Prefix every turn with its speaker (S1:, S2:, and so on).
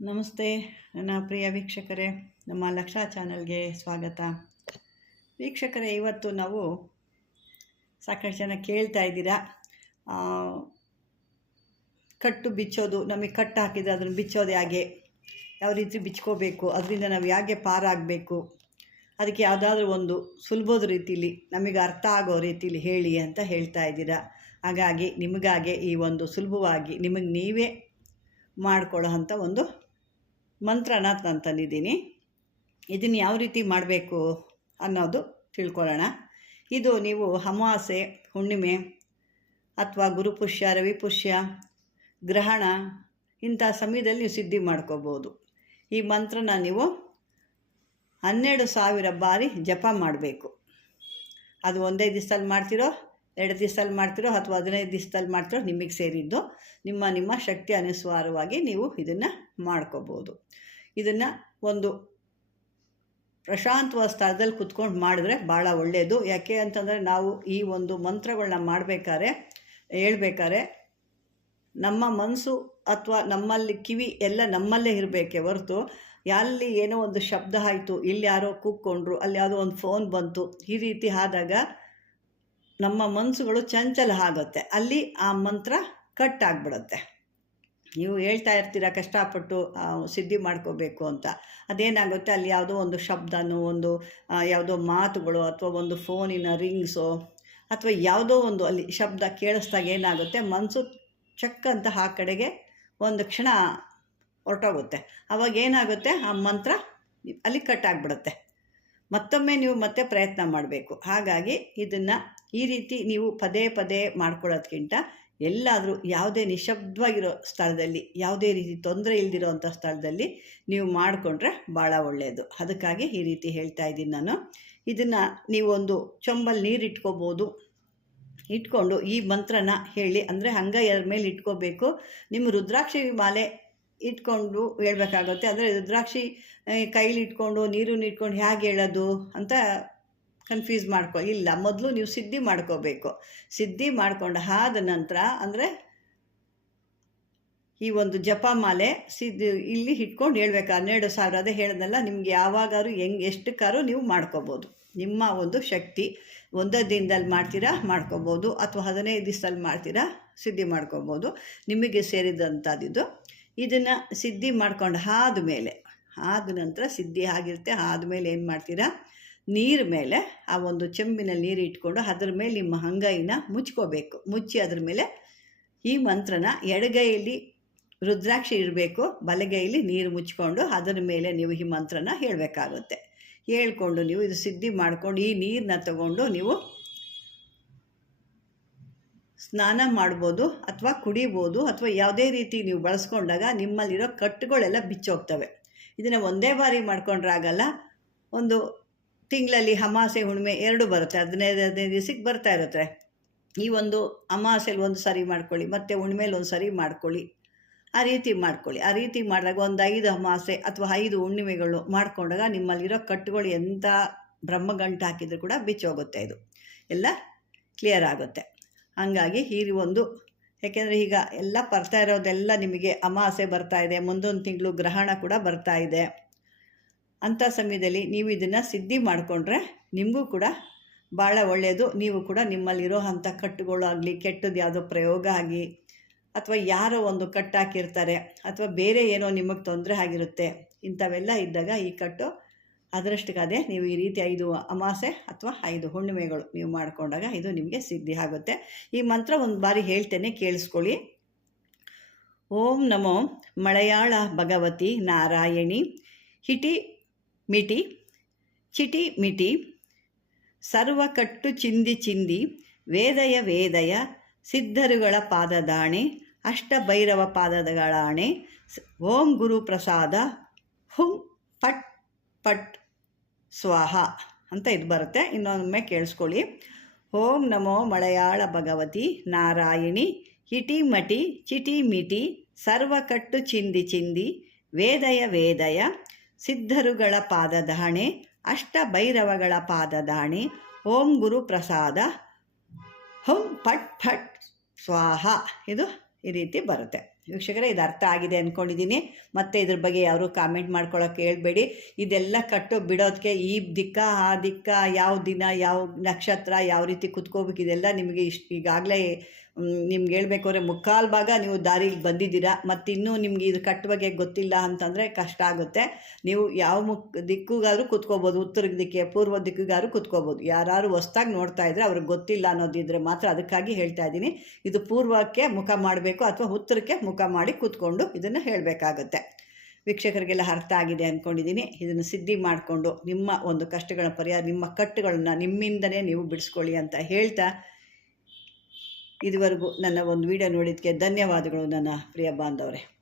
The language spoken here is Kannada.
S1: ನಮಸ್ತೆ, ನನ್ನ ಪ್ರಿಯ ವೀಕ್ಷಕರೇ. ನಮ್ಮ ಲಕ್ಷಾ ಚಾನಲ್ಗೆ ಸ್ವಾಗತ. ವೀಕ್ಷಕರೇ, ಇವತ್ತು ನಾವು ಸಾಕಷ್ಟು ಜನ ಕೇಳ್ತಾ ಇದ್ದೀರಾ. ಕಟ್ಟು ಬಿಚ್ಚೋದು, ನಮಗೆ ಕಟ್ಟು ಹಾಕಿದರೆ ಅದನ್ನು ಬಿಚ್ಚೋದು ಹೇಗೆ. ಯಾವ ರೀತಿ ಬಿಚ್ಕೋಬೇಕು, ಅದರಿಂದ ನಾವು ಹೇಗೆ ಪಾರಾಗಬೇಕು, ಅದಕ್ಕೆ ಯಾವುದಾದ್ರೂ ಒಂದು ಸುಲಭದ ರೀತಿಲಿ, ನಮಗೆ ಅರ್ಥ ಆಗೋ ರೀತಿಲಿ ಹೇಳಿ ಅಂತ ಹೇಳ್ತಾ ಇದ್ದೀರಾ. ಹಾಗಾಗಿ ನಿಮಗಾಗೆ ಈ ಒಂದು ಸುಲಭವಾಗಿ ನಿಮಗೆ ನೀವೇ ಮಾಡ್ಕೊಳ್ಳೋ ಅಂಥ ಒಂದು ಮಂತ್ರನ ತಂದಿದ್ದೀನಿ ಇದನ್ನು ಯಾವ ರೀತಿ ಮಾಡಬೇಕು ಅನ್ನೋದು ತಿಳ್ಕೊಳ್ಳೋಣ. ಇದು ನೀವು ಅಮಾವಾಸ್ಯೆ, ಹುಣ್ಣಿಮೆ ಅಥವಾ ಗುರುಪುಷ್ಯ ರವಿಪುಷ್ಯ ಗ್ರಹಣ ಇಂಥ ಸಮಯದಲ್ಲಿ ನೀವು ಸಿದ್ಧಿ ಮಾಡ್ಕೋಬೋದು. ಈ ಮಂತ್ರನ ನೀವು ಹನ್ನೆರಡು ಸಾವಿರ ಬಾರಿ ಜಪ ಮಾಡಬೇಕು. ಅದು ಒಂದೇ ದಿವಸದಲ್ಲಿ ಮಾಡ್ತಿರೋ, ಎರಡು ದಿವಸದಲ್ಲಿ ಮಾಡ್ತಿರೋ ಅಥವಾ ಹದಿನೈದು ದಿವಸದಲ್ಲಿ ಮಾಡ್ತಿರೋ ನಿಮಗೆ ಸೇರಿದ್ದು ನಿಮ್ಮ ನಿಮ್ಮ ಶಕ್ತಿ ಅನುಸಾರವಾಗಿ ನೀವು ಇದನ್ನು ಮಾಡ್ಕೋಬೋದು. ಇದನ್ನು ಒಂದು ಪ್ರಶಾಂತವಾದ ಸ್ಥಳದಲ್ಲಿ ಕುತ್ಕೊಂಡು ಮಾಡಿದ್ರೆ ಭಾಳ ಒಳ್ಳೆಯದು ಯಾಕೆ ಅಂತಂದರೆ ನಾವು ಈ ಒಂದು ಮಂತ್ರಗಳನ್ನ ಮಾಡಬೇಕಾದ್ರೆ, ಹೇಳ್ಬೇಕಾದ್ರೆ, ನಮ್ಮ ಮನಸ್ಸು ಅಥವಾ ನಮ್ಮಲ್ಲಿ ಕಿವಿ ಎಲ್ಲ ನಮ್ಮಲ್ಲೇ ಇರಬೇಕೆ ಹೊರತು, ಅಲ್ಲಿ ಏನೋ ಒಂದು ಶಬ್ದ ಆಯಿತು, ಇಲ್ಲಿ ಯಾರೋ ಕೂಕ್ಕೊಂಡ್ರು ಅಲ್ಲಿ ಯಾವುದೋ ಒಂದು ಫೋನ್ ಬಂತು, ಈ ರೀತಿ ಆದಾಗ ನಮ್ಮ ಮನಸ್ಸುಗಳು ಚಂಚಲ ಆಗುತ್ತೆ. ಅಲ್ಲಿ ಆ ಮಂತ್ರ ಕಟ್ ಆಗಿಬಿಡುತ್ತೆ. ನೀವು ಹೇಳ್ತಾ ಇರ್ತೀರ ಕಷ್ಟಪಟ್ಟು ಸಿದ್ಧಿ ಮಾಡ್ಕೋಬೇಕು ಅಂತ. ಅದೇನಾಗುತ್ತೆ, ಅಲ್ಲಿ ಯಾವುದೋ ಒಂದು ಶಬ್ದನೋ, ಒಂದು ಯಾವುದೋ ಮಾತುಗಳು ಅಥವಾ ಒಂದು ಫೋನಿನ ರಿಂಗ್ಸೋ ಅಥವಾ ಯಾವುದೋ ಒಂದು ಅಲ್ಲಿ ಶಬ್ದ ಕೇಳಿಸ್ದಾಗ ಏನಾಗುತ್ತೆ ಮನಸ್ಸು ಚಕ್ ಅಂತ ಆ ಕಡೆಗೆ ಒಂದು ಕ್ಷಣ ಹೊರಟೋಗುತ್ತೆ. ಅವಾಗ ಏನಾಗುತ್ತೆ, ಆ ಮಂತ್ರ ಅಲ್ಲಿ ಕಟ್ ಆಗಿಬಿಡುತ್ತೆ ಮತ್ತೊಮ್ಮೆ ನೀವು ಮತ್ತೆ ಪ್ರಯತ್ನ ಮಾಡಬೇಕು. ಹಾಗಾಗಿ ಇದನ್ನು ಈ ರೀತಿ ನೀವು ಪದೇ ಪದೇ ಮಾಡ್ಕೊಳ್ಳೋದ್ಕಿಂತ ಎಲ್ಲಾದರೂ ಯಾವುದೇ ನಿಶಬ್ದವಾಗಿರೋ ಸ್ಥಳದಲ್ಲಿ, ಯಾವುದೇ ರೀತಿ ತೊಂದರೆ ಇಲ್ದಿರೋ ಅಂಥ ಸ್ಥಳದಲ್ಲಿ ನೀವು ಮಾಡಿಕೊಂಡ್ರೆ ಭಾಳ ಒಳ್ಳೆಯದು ಅದಕ್ಕಾಗಿ ಈ ರೀತಿ ಹೇಳ್ತಾ ಇದ್ದೀನಿ ನಾನು. ಇದನ್ನು ನೀವೊಂದು ಚೊಂಬಲ್ ನೀರು ಇಟ್ಕೋಬೋದು ಇಟ್ಕೊಂಡು ಈ ಮಂತ್ರನ ಹೇಳಿ, ಅಂದರೆ ಹಂಗ ಎರ ಮೇಲೆ ಇಟ್ಕೋಬೇಕು. ನಿಮ್ಮ ರುದ್ರಾಕ್ಷಿ ಮಾಲೆ ಇಟ್ಕೊಂಡು ಹೇಳ್ಬೇಕಾಗುತ್ತೆ. ಅಂದರೆ ರುದ್ರಾಕ್ಷಿ ಕೈಲಿ ಇಟ್ಕೊಂಡು, ನೀರನ್ನು ಇಟ್ಕೊಂಡು ಹೇಗೆ ಹೇಳೋದು ಅಂತ ಕನ್ಫ್ಯೂಸ್ ಮಾಡ್ಕೊ, ಇಲ್ಲ, ಮೊದಲು ನೀವು ಸಿದ್ಧಿ ಮಾಡ್ಕೋಬೇಕು. ಸಿದ್ಧಿ ಮಾಡ್ಕೊಂಡು ಆದ ನಂತರ ಅಂದರೆ ಈ ಒಂದು ಜಪಮಾಲೆ ಸಿದ್ಧಿ ಇಲ್ಲಿ ಇಟ್ಕೊಂಡು ಹೇಳ್ಬೇಕು. ಹನ್ನೆರಡು ಸಾವಿರ ಅದೇ ಹೇಳ್ದಲ್ಲ ನಿಮ್ಗೆ ಯಾವಾಗಾದ್ರೂ ಹೆಂಗೆ ಎಷ್ಟಕ್ಕಾದ್ರೂ ನೀವು ಮಾಡ್ಕೋಬೋದು. ನಿಮ್ಮ ಒಂದು ಶಕ್ತಿ ಒಂದೇ ದಿನದಲ್ಲಿ ಮಾಡ್ತೀರಾ, ಮಾಡ್ಕೋಬೋದು. ಅಥವಾ ಹದಿನೈದು ದಿವಸದಲ್ಲಿ ಮಾಡ್ತೀರಾ, ಸಿದ್ಧಿ ಮಾಡ್ಕೋಬೋದು. ನಿಮಗೆ ಸೇರಿದಂಥದ್ದು ಇದನ್ನು ಸಿದ್ಧಿ ಮಾಡ್ಕೊಂಡು ಆದ್ಮೇಲೆ ಆದ ನಂತರ ಸಿದ್ಧಿ ಆಗಿರುತ್ತೆ. ಆದಮೇಲೆ ಏನು ಮಾಡ್ತೀರಾ? ನೀರು ಮೇಲೆ ಆ ಒಂದು ಚೆಂಬಿನ ನೀರು ಇಟ್ಕೊಂಡು ಅದ್ರ ಮೇಲೆ ನಿಮ್ಮ ಅಂಗೈನ ಮುಚ್ಕೋಬೇಕು. ಮುಚ್ಚಿ ಅದ್ರ ಮೇಲೆ ಈ ಮಂತ್ರನ ಎಡಗೈಯಲ್ಲಿ ರುದ್ರಾಕ್ಷಿ ಇರಬೇಕು ಬಲಗೈಯಲ್ಲಿ ನೀರು ಮುಚ್ಕೊಂಡು ಅದರ ಮೇಲೆ ನೀವು ಈ ಮಂತ್ರನ ಹೇಳಬೇಕಾಗುತ್ತೆ. ಹೇಳ್ಕೊಂಡು ನೀವು ಇದು ಸಿದ್ಧಿ ಮಾಡಿಕೊಂಡು ಈ ನೀರನ್ನ ತಗೊಂಡು ನೀವು ಸ್ನಾನ ಮಾಡ್ಬೋದು ಅಥವಾ ಕುಡಿಬೋದು ಅಥವಾ ಯಾವುದೇ ರೀತಿ ನೀವು ಬಳಸ್ಕೊಂಡಾಗ ನಿಮ್ಮಲ್ಲಿರೋ ಕಟ್ಟುಗಳೆಲ್ಲ ಬಿಚ್ಚೋಗ್ತವೆ. ಇದನ್ನು ಒಂದೇ ಬಾರಿ ಮಾಡ್ಕೊಂಡ್ರಾಗಲ್ಲ ಒಂದು ತಿಂಗಳಲ್ಲಿ ಅಮಾಸೆ ಹುಣ್ಣಿಮೆ ಎರಡು ಬರುತ್ತೆ, ಹದಿನೈದು ಹದಿನೈದು ದಿವಸಕ್ಕೆ ಬರ್ತಾ ಇರುತ್ತೆ. ಈ ಒಂದು ಅಮಾಸೆಲಿ ಒಂದು ಸರಿ ಮಾಡ್ಕೊಳ್ಳಿ, ಮತ್ತು ಹುಣ್ಣಿಮೆಲಿ ಒಂದು ಸರಿ ಮಾಡ್ಕೊಳ್ಳಿ. ಆ ರೀತಿ ಮಾಡ್ಕೊಳ್ಳಿ. ಆ ರೀತಿ ಮಾಡಿದಾಗ ಒಂದು ಐದು ಅಮಾಸೆ ಅಥವಾ ಐದು ಹುಣ್ಣಿಮೆಗಳು ಮಾಡ್ಕೊಂಡಾಗ ನಿಮ್ಮಲ್ಲಿರೋ ಕಟ್ಟುಗಳು ಎಂಥ ಬ್ರಹ್ಮಗಂಟು ಹಾಕಿದ್ರು ಕೂಡ ಬಿಚ್ಚೋಗುತ್ತೆ ಇದು. ಎಲ್ಲ ಕ್ಲಿಯರ್ ಆಗುತ್ತೆ. ಹಾಗಾಗಿ ಈ ಒಂದು, ಯಾಕೆಂದರೆ ಈಗ ಎಲ್ಲ ಬರ್ತಾ ಇರೋದೆಲ್ಲ ನಿಮಗೆ ಅಮಾಸೆ ಬರ್ತಾ ಇದೆ, ಮುಂದೊಂದು ತಿಂಗಳು ಗ್ರಹಣ ಕೂಡ ಬರ್ತಾ ಇದೆ. ಅಂಥ ಸಮಯದಲ್ಲಿ ನೀವು ಇದನ್ನು ಸಿದ್ಧಿ ಮಾಡಿಕೊಂಡ್ರೆ ನಿಮಗೂ ಕೂಡ ಭಾಳ ಒಳ್ಳೆಯದು ನೀವು ಕೂಡ ನಿಮ್ಮಲ್ಲಿರೋ ಅಂಥ ಕಟ್ಟುಗಳಾಗಲಿ, ಕೆಟ್ಟದ್ದು ಯಾವುದೋ ಪ್ರಯೋಗ ಆಗಿ ಅಥವಾ ಯಾರೋ ಒಂದು ಕಟ್ಟಾಕಿರ್ತಾರೆ ಅಥವಾ ಬೇರೆ ಏನೋ ನಿಮಗೆ ತೊಂದರೆ ಆಗಿರುತ್ತೆ, ಇಂಥವೆಲ್ಲ ಇದ್ದಾಗ ಈ ಕಟ್ಟು ಅದರಷ್ಟಕ್ಕಾದೆ ನೀವು ಈ ರೀತಿ ಐದು ಅಮಾಸೆ ಅಥವಾ ಐದು ಹುಣ್ಣಿಮೆಗಳು ನೀವು ಮಾಡಿಕೊಂಡಾಗ ಇದು ನಿಮಗೆ ಸಿದ್ಧಿ ಆಗುತ್ತೆ. ಈ ಮಂತ್ರ ಒಂದು ಬಾರಿ ಹೇಳ್ತೇನೆ, ಕೇಳಿಸ್ಕೊಳ್ಳಿ. ಓಂ ನಮೋ ಮಲಯಾಳ ಭಗವತಿ ನಾರಾಯಣಿ. ಹಿಟಿ ಮಿಟಿ, ಚಿಟಿ ಮಿಟಿ ಸರ್ವಕಟ್ಟು ಚಿಂದಿ ಚಿಂದಿ, ವೇದಯ ವೇದಯ, ಸಿದ್ಧರುಗಳ ಪಾದದಾಣೆ, ಅಷ್ಟಭೈರವ ಪಾದಗಳಾಣೆ ಓಂ ಗುರು ಪ್ರಸಾದ, ಹುಂ ಪಟ್ ಪಟ್ ಸ್ವಾಹ ಅಂತ ಇದು ಬರುತ್ತೆ. ಇನ್ನೊಮ್ಮೆ ಕೇಳಿಸ್ಕೊಳ್ಳಿ. ಓಂ ನಮೋ ಮಲಯಾಳ ಭಗವತಿ ನಾರಾಯಣಿ, ಹಿಟಿ ಮಟಿ ಚಿಟಿ ಮಿಟಿ ಸರ್ವಕಟ್ಟು ಚಿಂದಿ ಚಿಂದಿ, ವೇದಯ ವೇದಯ ಸಿದ್ಧರುಗಳ ಪಾದದಾಣೆ ಅಷ್ಟ ಭೈರವಗಳ ಪಾದದಾಣೆ ಓಂ ಗುರು ಪ್ರಸಾದ, ಹುಂ ಫಟ್ ಫಟ್ ಸ್ವಾಹ ಇದು ಈ ರೀತಿ ಬರುತ್ತೆ. ವೀಕ್ಷಕರೇ, ಇದು ಅರ್ಥ ಆಗಿದೆ ಅಂದ್ಕೊಂಡಿದ್ದೀನಿ ಮತ್ತು ಇದ್ರ ಬಗ್ಗೆ ಯಾರು ಕಾಮೆಂಟ್ ಮಾಡ್ಕೊಳ್ಳೋಕೆ ಹೇಳ್ಬೇಡಿ. ಇದೆಲ್ಲ ಕಟ್ಟು ಬಿಡೋದಕ್ಕೆ ಈ ದಿಕ್ಕ, ಆ ದಿಕ್ಕ, ಯಾವ ದಿನ, ಯಾವ ನಕ್ಷತ್ರ, ಯಾವ ರೀತಿ ಕುತ್ಕೋಬೇಕು, ಇದೆಲ್ಲ ನಿಮಗೆ ಇಷ್ಟು ಈಗಾಗಲೇ ನಿಮ್ಗೆ ಹೇಳ್ಬೇಕು ಅಂದರೆ ಮುಕ್ಕಾಲು ಭಾಗ ನೀವು ದಾರಿಗೆ ಬಂದಿದ್ದೀರಾ, ಮತ್ತಿನ್ನೂ ನಿಮ್ಗೆ ಇದು ಕಟ್ಟುವಗೆ ಬಗ್ಗೆ ಗೊತ್ತಿಲ್ಲ ಅಂತಂದರೆ ಕಷ್ಟ ಆಗುತ್ತೆ. ನೀವು ಯಾವ ಮುಕ್, ದಿಕ್ಕಿಗಾದ್ರೂ ಕುತ್ಕೋಬೋದು, ಉತ್ತರ ದಿಕ್ಕೆ ಪೂರ್ವ ದಿಕ್ಕಿಗಾದ್ರೂ ಕುತ್ಕೋಬೋದು. ಯಾರು ಹೊಸ್ದಾಗಿ ನೋಡ್ತಾ ಇದ್ರೆ ಅವ್ರಿಗೆ ಗೊತ್ತಿಲ್ಲ ಅನ್ನೋದಿದ್ರೆ ಮಾತ್ರ ಅದಕ್ಕಾಗಿ ಹೇಳ್ತಾ ಇದ್ದೀನಿ. ಇದು ಪೂರ್ವಕ್ಕೆ ಮುಖ ಮಾಡಬೇಕು ಅಥವಾ ಉತ್ತರಕ್ಕೆ ಮುಖ ಮಾಡಿ ಕೂತ್ಕೊಂಡು ಇದನ್ನು ಹೇಳಬೇಕಾಗತ್ತೆ. ವೀಕ್ಷಕರಿಗೆಲ್ಲ ಅರ್ಥ ಆಗಿದೆ ಅಂದ್ಕೊಂಡಿದ್ದೀನಿ ಇದನ್ನು ಸಿದ್ಧಿ ಮಾಡಿಕೊಂಡು ನಿಮ್ಮ ಒಂದು ಕಷ್ಟಗಳ ಪರಿಹಾರ, ನಿಮ್ಮ ಕಟ್ಟುಗಳನ್ನು ನಿಮ್ಮಿಂದನೇ ನೀವು ಬಿಡಿಸ್ಕೊಳ್ಳಿ ಅಂತ ಹೇಳ್ತಾ ಇದುವರೆಗೂ ನನ್ನ ಒಂದು ವಿಡಿಯೋ ನೋಡಿದ್ದಕ್ಕೆ ಧನ್ಯವಾದಗಳು ನನ್ನ ಪ್ರಿಯ ಬಾಂಧವರೇ.